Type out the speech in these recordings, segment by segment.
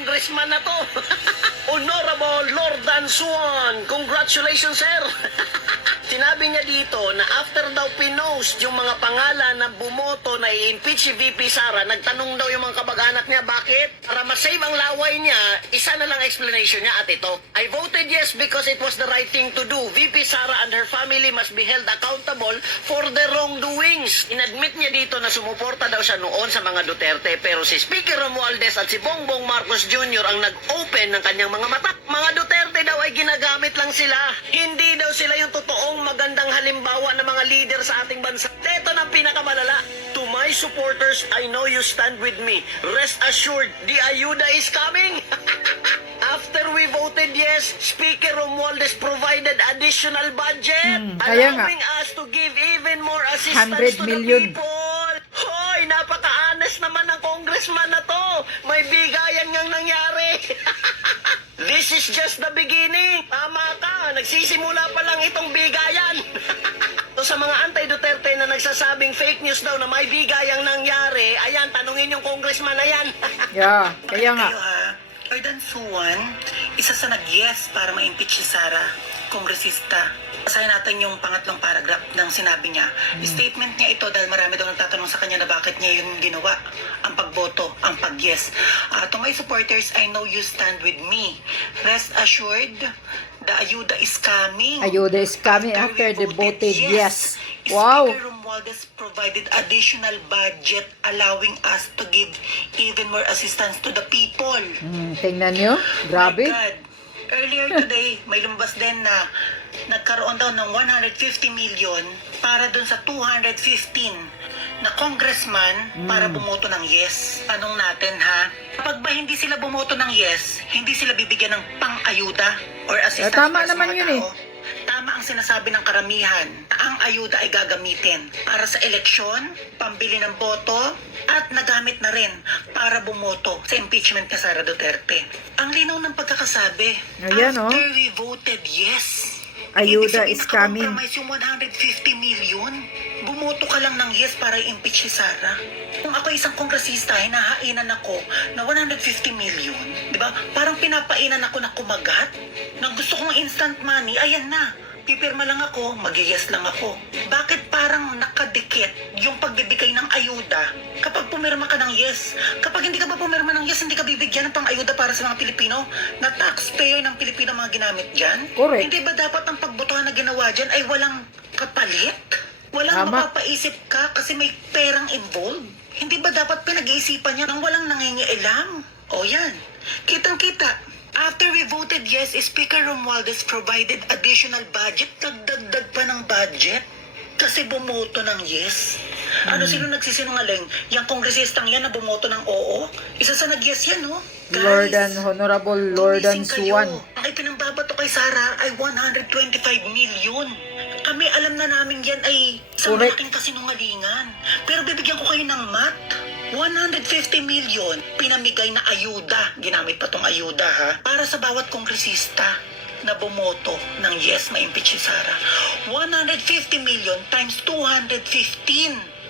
congressman na to. Honorable Lord Dan Suan, congratulations, sir. Sinabi niya dito na after daw pinost yung mga pangalan na bumoto na i-impeach si VP Sara, nagtanong daw yung mga kabag-anak niya, bakit? Para masave ang laway niya, isa na lang explanation niya at ito. I voted yes because it was the right thing to do. VP Sara and her family must be held accountable for their wrongdoings. Inadmit niya dito na sumuporta daw siya noon sa mga Duterte, pero si Speaker Romualdez at si Bongbong Marcos Jr. ang nag-open ng kanyang mga mata. Mga Duterte daw ay ginagamit lang sila. Hindi daw sila yung totoong magandang halimbawa ng mga leader sa ating bansa. Ito na pinakamalala. To my supporters, I know you stand with me. Rest assured, the ayuda is coming. After we voted yes, Speaker Romualdez provided additional budget, kaya nga. allowing us to give even more assistance to 100 the million. people. Hoy, napaka-honest naman ng congressman na to. May bigayan ngang nangyari. This is just the beginning. Tama ka, nagsisimula pa lang itong bigayan. So sa mga anti-Duterte na nagsasabing fake news daw na may bigayang nangyari, ayan, tanungin yung congressman na yan. Yeah, kaya nga. Kayo ha, Lord Dan Suan, isa sa nag-yes para ma-impeach si Sara, kongresista. Basahin natin yung pangatlong paragraph ng sinabi niya. Statement niya ito dahil marami daw nagtatanong sa kanya na bakit niya yun ginawa, ang pagboto, ang pag-yes. To my supporters, I know you stand with me. Rest assured, the ayuda is coming. Ayuda is coming after we the voted yes. Speaker Wow. Romualdez provided additional budget allowing us to give even more assistance to the people. Tingnan nyo. Grabe. My God. Earlier today, may lumabas din na nagkaroon daw ng 150 million para dun sa 215 na congressman para bumoto ng yes. Tanong natin ha, kapag ba hindi sila bumoto ng yes, hindi sila bibigyan ng pang-ayuda or assistance tama para sa naman mga yun tao? Tama ang sinasabi ng karamihan. Ang ayuda ay gagamitin para sa eleksyon, pambili ng boto, at nagamit na rin para bumoto sa impeachment ni Sara Duterte. Ang linaw ng pagkakasabi, Ayan, oh. after we voted yes, Ayuda ibig sabihin is coming. nakakompromise yung 150 million. Bumoto ka lang ng yes para i-impeach si Sara. Kung ako isang kongresista, hinahainan ako na 150 million. Di ba? Parang pinapainan ako na kumagat. Na gusto kong instant money, ayan na. Pipirma lang ako, mag-yes lang ako. Bakit parang nakadikit yung pagbibigay ng ayuda kapag pumirma ka ng yes? Kapag hindi ka ba pumirma ng yes, hindi ka bibigyan ng pang-ayuda para sa mga Pilipino na taxpayer ng Pilipino mga ginamit dyan? Correct. Hindi ba dapat ang pagbotohan na ginawa dyan ay walang kapalit? Walang Tama. mapapaisip ka kasi may perang involved? Hindi ba dapat pinag-iisipan niya nang walang nangingialam? O yan, kitang-kita. After we voted yes, Speaker Romualdez provided additional budget. Nagdagdag pa ng budget kasi bumoto ng yes. Ano, sino nagsisinungaling? Yung kongresistang yan na bumoto ng oo? Isa sa nag-yes yan, no? Lord and Honorable Lord and gumising kayo. Suan. Ang ipinambabato kay Sara ay 125 million. Kami alam na namin yan ay isang Correct. malaking kasinungalingan. Pero bibigyan ko kayo ng math. 150 million pinamigay na ayuda. Ginamit pa tong ayuda ha. Para sa bawat kongresista na bumoto ng yes ma-impeach si Sara. 150 million times 215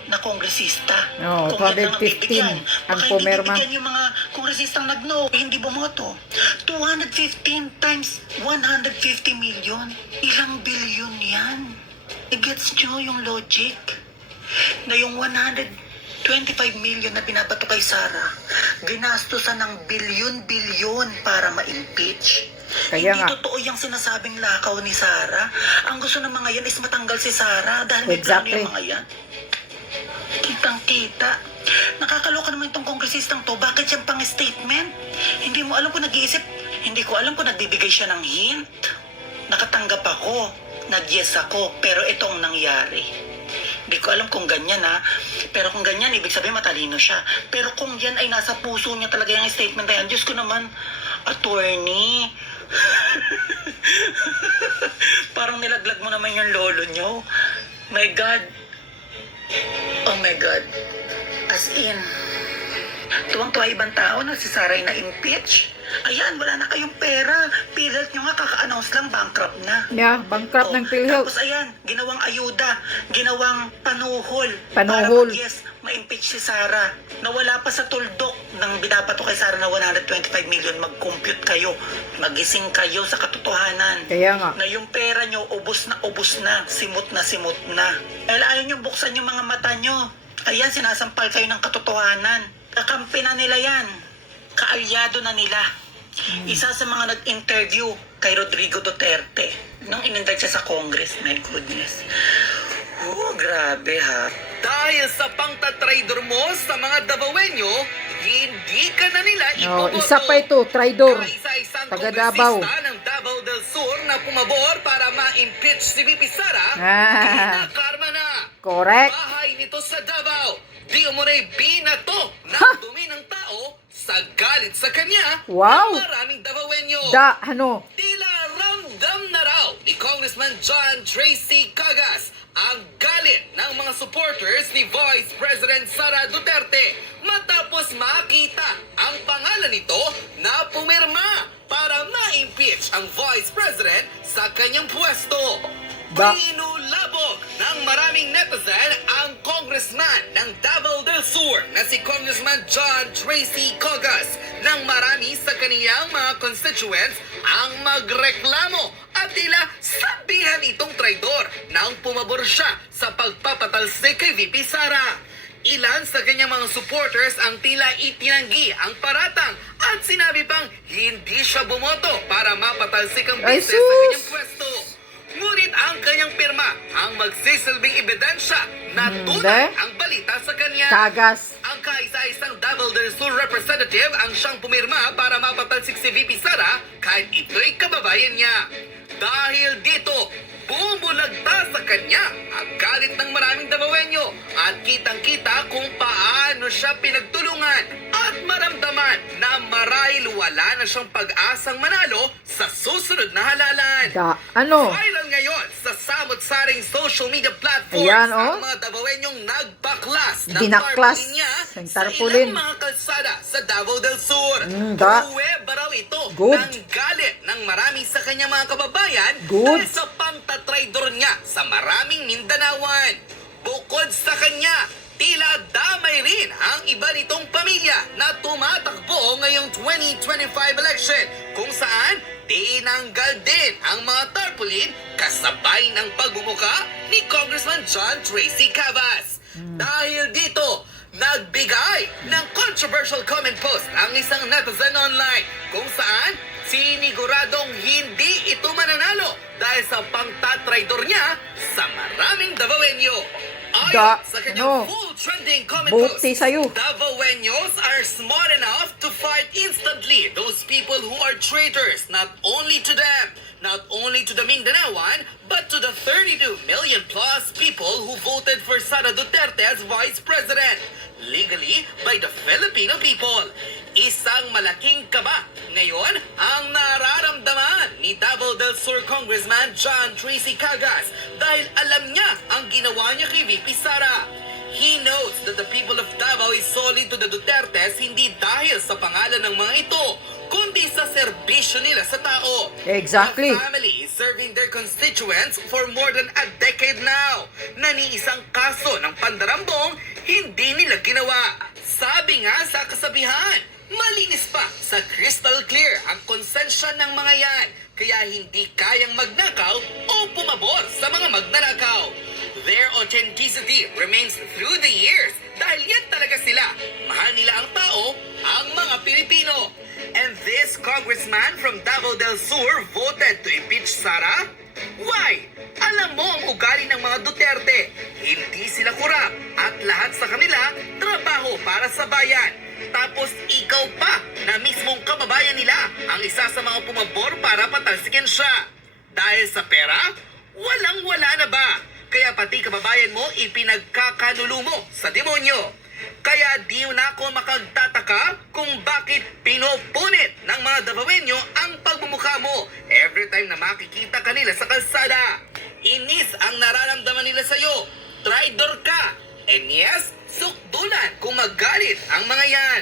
na kongresista. Oo, Kung yan lang 215 bibigyan, ang baka pumirma. hindi bibigyan yung mga kongresistang nag-no, hindi bumoto. 215 times 150 million. Ilang bilyon yan? I-gets nyo yung logic? Na yung 125 million na binabato kay Sara, ginastusan ng bilyon-bilyon para ma-impeach. Kaya Hindi nga. totoo yung sinasabing lakaw ni Sara. Ang gusto ng mga yan is matanggal si Sara dahil may plano Exactly. yung mga yan. Kitang-kita. Nakakaloka naman itong kongresistang to. Bakit siyang pang-statement? Hindi mo alam kung nag-iisip. Hindi ko alam kung nagbibigay siya ng hint. Nakatanggap ako. Nag-yes ako. Pero itong nangyari. Hindi ko alam kung ganyan ha. Pero kung ganyan, ibig sabihin matalino siya. Pero kung yan ay nasa puso niya talaga yung statement na yan, Diyos ko naman, attorney. Parang nilaglag mo naman yung lolo nyo. My God. Oh my God. As in, tuwang-tuwa ibang tao na si Sara ay na-impeach. Ayan, wala na kayong pera. PhilHealth nyo nga, kaka-announce lang, bankrupt na. Yeah, bankrupt ng PhilHealth. Tapos ayan, ginawang ayuda, ginawang panuhol. Panuhol. Para ma-impeach si Sara. Nawala pa sa tuldok ng binabato kay Sara na 125 million. Mag-compute kayo. Magising kayo sa katotohanan. Kaya nga. Na yung pera nyo, ubos na, simot na. Ayaw nyo buksan yung mga mata nyo. Ayan, sinasampal kayo ng katotohanan. Kakampi na nila yan. Kaalyado na nila. Isa sa mga nag-interview kay Rodrigo Duterte nung in-invite siya sa Congress. My goodness. Oh, grabe ha. Dahil sa pangtatraidor mo sa mga Davaoenyo, hindi ka na nila No, ipoboto. isa pa ito, traidor. Isa-isang Taga kongresista Davao. ng Davao del Sur na pumabor para ma-impeach si VP Sara, kinakarma na. Correct. Bahay nito sa Davao, di umunay binato ng dumi ng tao sa galit sa kanya Wow. ng maraming Davaoenyo. Tila ramdam na raw ni Congressman John Tracy Cagas ang galit ng mga supporters ni Vice President Sara Duterte matapos makita ang pangalan nito na pumirma para ma-impeach ang Vice President sa kanyang pwesto. Pinulabog ng maraming netizen ang congressman ng Davao del Sur na si Congressman John Tracy Cagas nang marami sa kaniyang mga constituents ang magreklamo at tila sabihan itong traidor nang pumabor siya sa pagpapatalsik kay VP Sara. Ilan sa kanyang mga supporters ang tila itinanggi ang paratang at sinabi pang hindi siya bumoto para mapatalsik ang Ay, eh, business sa kanyang sus! pwesto. Ngunit ang kanyang pirma ang magsisilbing ebidensya na tunay ang balita sa kanya. Cagas. Ang kaisa-isang Davao del Sur representative ang siyang pumirma para mapatalsik si VP Sara kahit ito'y kababayan niya. Dahil dito, bumulagta sa kanya ang galit ng maraming Davaoenyo at kitang-kita kung paano siya pinagtulungan at maramdaman na marahil wala na siyang pag-asang manalo sa susunod na halalan. Viral ngayon sa samot-saring social media platforms Ayan, ang mga Davaoenyong nagbaklas ng Dinaklas tarpaulin niya ang sa tarpaulin. ilang mga kalsada sa Davao del Sur. Da. Pruweba raw ito Good. ng galit ng marami sa kanyang mga kababayan Good. dahil sa pangtatraidor niya sa maraming Mindanawan. Bukod sa kanya, tila damay rin ang iba nitong pamilya na tumatakbo ngayong 2025 election kung saan tinanggal din ang mga tarpaulin kasabay ng pagbumuka ni Congressman John Tracy Cagas. Dahil dito, nagbigay ng controversial comment post ang isang netizen online kung saan siniguradong hindi ito mananalo dahil sa pangtatraidor niya sa maraming Davaoenyo. Ayon sa kanyang full trending comment Buti post, sa'yo. Davaoenyos are smart enough to fight instantly those people who are traitors not only to them, not only to the Mindanaoan, but to the 32 million plus people who voted for Sara Duterte as Vice President, legally by the Filipino people. Isang malaking kaba ngayon ang nararamdaman ni Davao del Sur Congressman John Tracy Cagas dahil alam niya ang ginawa niya kay VP Sara. He notes that the people of Davao is solid to the Dutertes hindi dahil sa pangalan ng mga ito, kundi sa serbisyo nila sa tao. Exactly. The family is serving their constituents for more than a decade now. Na ni isang kaso ng pandarambong, hindi nila ginawa. Sabi nga sa kasabihan, malinis pa sa crystal clear ang konsensya ng mga yan, kaya hindi kayang magnakaw o pumabor sa mga magnanakaw. Their authenticity remains through the years dahil yan talaga sila. Mahal nila ang tao, ang mga Pilipino. And this congressman from Davao del Sur voted to impeach Sara? Why? Alam mo ang ugali ng mga Duterte. Hindi sila kurap at lahat sa kanila trabaho para sa bayan. Tapos ikaw pa na mismong kababayan nila ang isa sa mga pumabor para patalsikin siya. Dahil sa pera, walang-wala na ba? Kaya pati kababayan mo ipinagkakanulo mo sa demonyo. Kaya di na ako makagtataka kung bakit pinopunit ng mga Davaoenyo ang pagmumukha mo every time na makikita kanila sa kalsada. Inis ang nararamdaman nila sa'yo. Traidor ka. And yes, sukdulan kung magalit ang mga yan.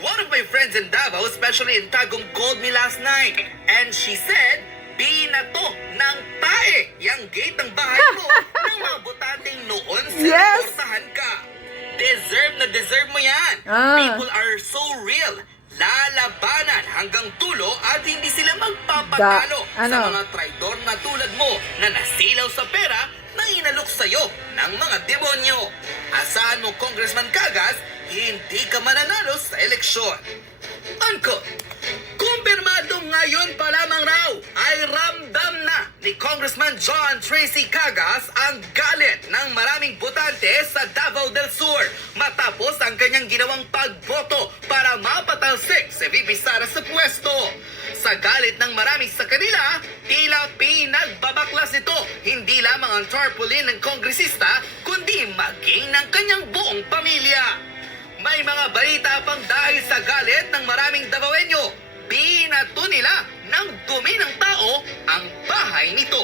What One of my friends in Davao, especially in Tagum, called me last night. And she said, binato ng tae yung gate ng bahay mo ng mga botanteng noon Yes! sinuportahan ka. Deserve na deserve mo yan. Ah. People are so real. Lalabanan hanggang tulo at hindi sila magpapatalo sa ano? mga traidor na tulad mo na nasilaw sa pera na inalok sa'yo ng mga demonyo. Asahan mo, Congressman Cagas, hindi ka mananalo sa eleksyon. Unquote. Kumpirmado ngayon pa lamang raw ay ramdam na ni Congressman John Tracy Cagas ang galit ng maraming botante sa Davao del Sur matapos ang kanyang ginawang pagboto para mapatalsik si VP Sara sa pwesto. Sa galit ng marami sa kanila, tila pinagbabaklas ito hindi lamang ang tarpaulin ng kongresista kundi maging ng kanyang buong pamilya. May mga balita pang dahil sa galit ng maraming Davaoenyo, binato nila ng dumi ng tao ang bahay nito.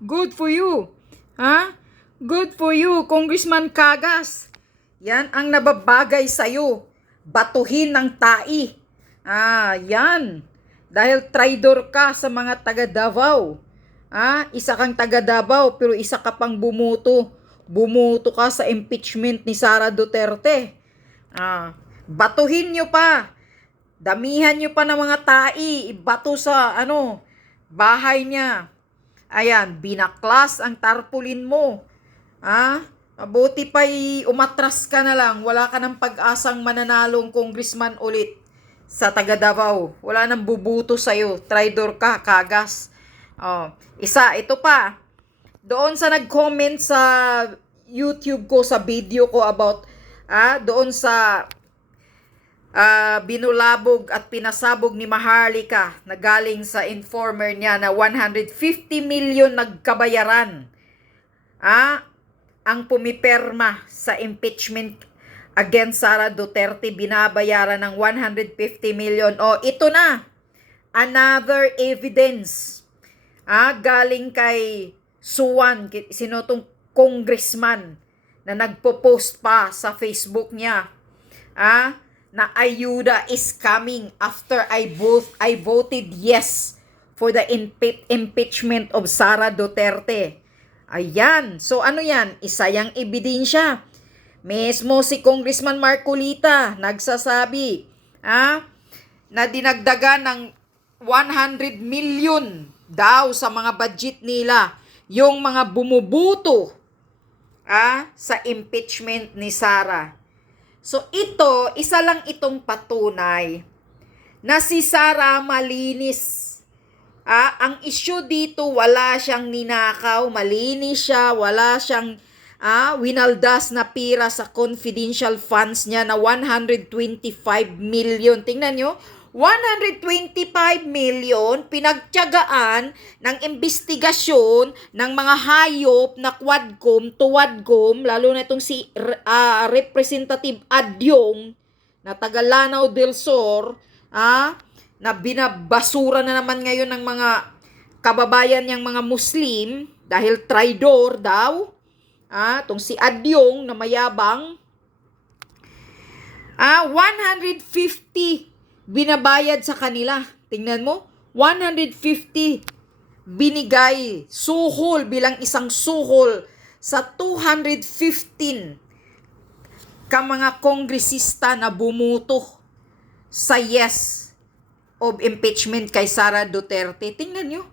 Good for you. Ha? Good for you, Congressman Cagas. Yan ang nababagay sa'yo. Batuhin ng tai. Yan. Dahil traidor ka sa mga taga Davao. Isa kang taga Davao pero isa ka pang bumuto. Bumuto ka sa impeachment ni Sara Duterte. Batuhin nyo pa. Damihan nyo pa ng mga tai. Ibato sa bahay niya. Ayan, binaklas ang tarpaulin mo. Mabuti pa umatras ka na lang. Wala ka ng pag-asang mananalong congressman ulit sa taga Davao. Wala nang bubuto sa'yo. Traidor ka, Cagas. Ito pa. Doon sa nag-comment sa YouTube ko, sa video ko about doon sa binulabog at pinasabog ni Maharlika na galing sa informer niya na 150 million nagkabayaran. Ang pumiperma sa impeachment against Sara Duterte, binabayaran ng 150 million. Ito na. Another evidence. Galing kay Suwan, sino tong congressman na nagpo-post pa sa Facebook niya. Na ayuda is coming after I voted yes for the impeachment of Sara Duterte. Ayan. So ano yan? Isa yang ebidensya. Mismo si Congressman Marcolita nagsasabi na dinagdagan ng 100 million daw sa mga budget nila yung mga bumubuto sa impeachment ni Sara. So isa lang itong patunay na si Sara malinis. Ang issue dito, wala siyang ninakaw, malinis siya, wala siyang winaldas na pira sa confidential funds niya na 125 million. Tingnan nyo, 125 million pinagtiyagaan ng investigasyon ng mga hayop na Quadcom, Tuwadcom, lalo na itong si Representative Adyong na taga Lanao del Sur, na binabasura na naman ngayon ng mga kababayan niyang mga Muslim dahil traidor daw. Itong si Adyong na mayabang. 150 binabayad sa kanila. Tingnan mo, 150 binigay, suhol bilang isang suhol sa 215 ka mga kongresista na bumuto sa yes of impeachment kay Sara Duterte. Tingnan nyo.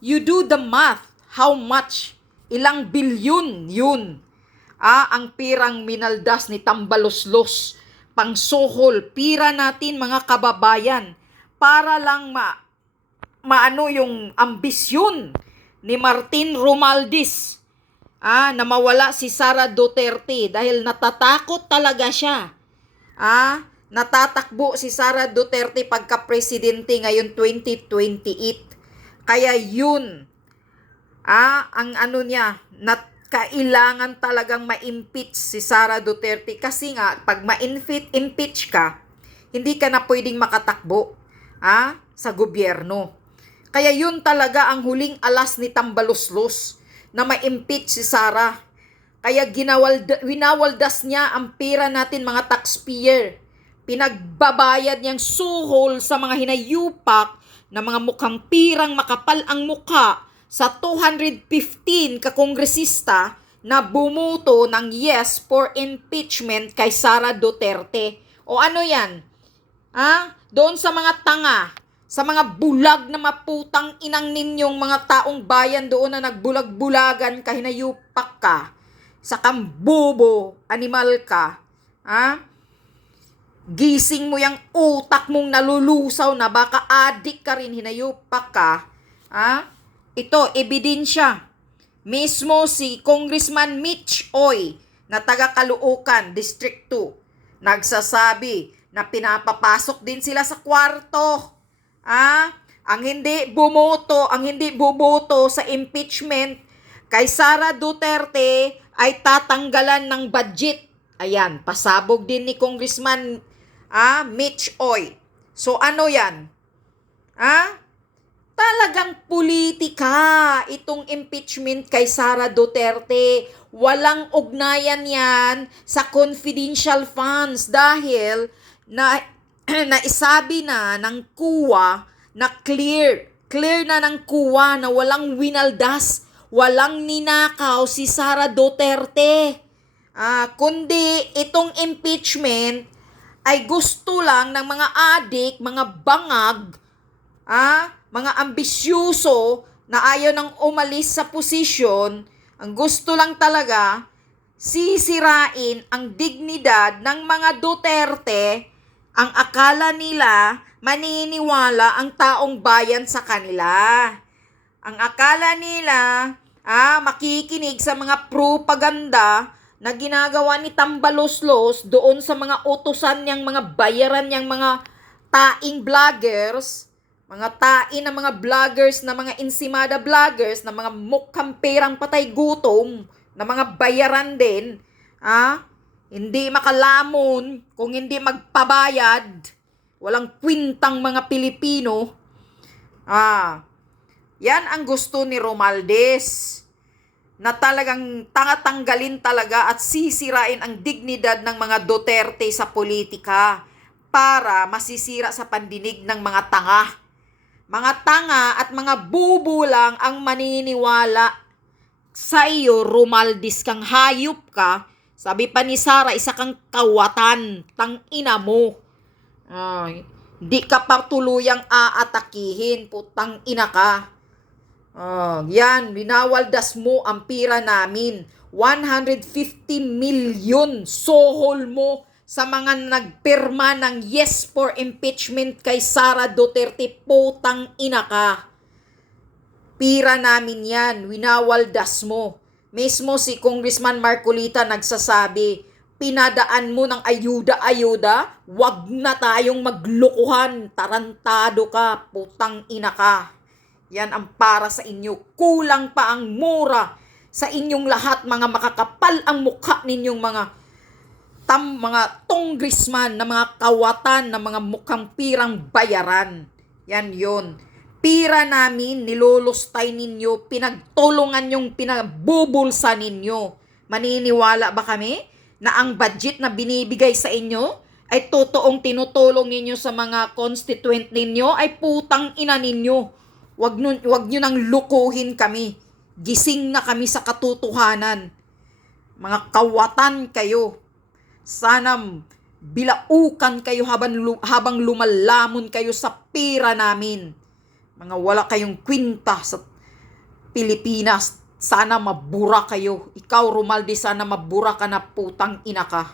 You do the math. How much? Ilang bilyon yun. Ang pirang minaldas ni Tambaloslos. Pangsuhol, pira natin mga kababayan para lang maano yung ambisyon ni Martin Romualdez na mawala si Sara Duterte dahil natatakot talaga siya. Natatakbo si Sara Duterte pagka-presidente ngayon 2028. Kaya yun, ang ano niya, kailangan talagang ma-impeach si Sara Duterte kasi nga pag ma-impeach ka, hindi ka na pwedeng makatakbo sa gobyerno. Kaya yun talaga ang huling alas ni Tambaloslos na ma-impeach si Sara. Kaya winawaldas niya ang pera natin mga taxpayer. Pinagbabayad niyang suhol sa mga hinayupak na mga mukhang pirang makapal ang mukha sa 215 kakongresista na bumuto ng yes for impeachment kay Sara Duterte. O ano yan? Doon sa mga tanga, sa mga bulag na maputang inang ninyong mga taong bayan doon na nagbulag-bulagan kahinayupak ka, sa kambobo, animal ka, gising mo yung utak mong nalulusaw na baka adik ka rin, hinayupak ka, ito, ebidensya. Mismo si Congressman Mitch Oy na taga Caloocan, District 2, nagsasabi na pinapapasok din sila sa kwarto. Ang hindi bumoto sa impeachment kay Sara Duterte ay tatanggalan ng budget. Ayan, pasabog din ni Congressman Mitch Oy. So ano yan? Talagang politika itong impeachment kay Sara Duterte. Walang ugnayan yan sa confidential funds dahil naisabi na ng COA na clear na ng COA na walang winaldas, walang ninakaw si Sara Duterte. Kundi itong impeachment ay gusto lang ng mga adik, mga bangag, mga ambisyoso na ayaw nang umalis sa posisyon. Ang gusto lang talaga, sisirain ang dignidad ng mga Duterte. Ang akala nila, maniniwala ang taong bayan sa kanila. Ang akala nila, makikinig sa mga propaganda na ginagawa ni Tambaloslos doon sa mga utusan niyang mga bayaran niyang mga taing vloggers, mga tain na mga vloggers, na mga insimada vloggers, na mga mukhang perang patay gutom, na mga bayaran din, hindi makalamon kung hindi magpabayad, walang kwintang mga Pilipino. Yan ang gusto ni Romualdez, na talagang tanggalin talaga at sisirain ang dignidad ng mga Duterte sa politika para masisira sa pandinig ng mga tanga. Mga tanga at mga bubo lang ang maniniwala sa iyo, Romualdez, kang hayop ka. Sabi pa ni Sara, isa kang kawatan, tangina mo. Di ka pa tuluyang aatakihin, putang ina ka. Yan, winawaldas mo ang pira namin. 150 million sohol mo sa mga nagpirma ng yes for impeachment kay Sara Duterte, putang ina ka. Pira namin yan, winawaldas mo. Mismo si Congressman Marcolita nagsasabi, pinadaan mo ng ayuda, wag na tayong maglukuhan, tarantado ka, putang ina ka. Yan ang para sa inyo. Kulang pa ang mura sa inyong lahat, mga makakapal ang mukha ninyong mga congressman, na mga kawatan, na mga mukhang pirang bayaran. Yan yon. Pira namin, nilulustay ninyo, pinagtulungan yung pinagbubulsa ninyo. Maniniwala ba kami na ang budget na binibigay sa inyo ay totoong tinutulong ninyo sa mga constituent ninyo? Ay putang ina ninyo. Wag nyo nang lukuhin kami. Gising na kami sa katotohanan. Mga kawatan kayo. Sana bilaukan kayo habang lumalamon kayo sa pira namin. Mga wala kayong kwinta sa Pilipinas. Sana mabura kayo. Ikaw, Romualdez, sana mabura ka na, putang ina ka.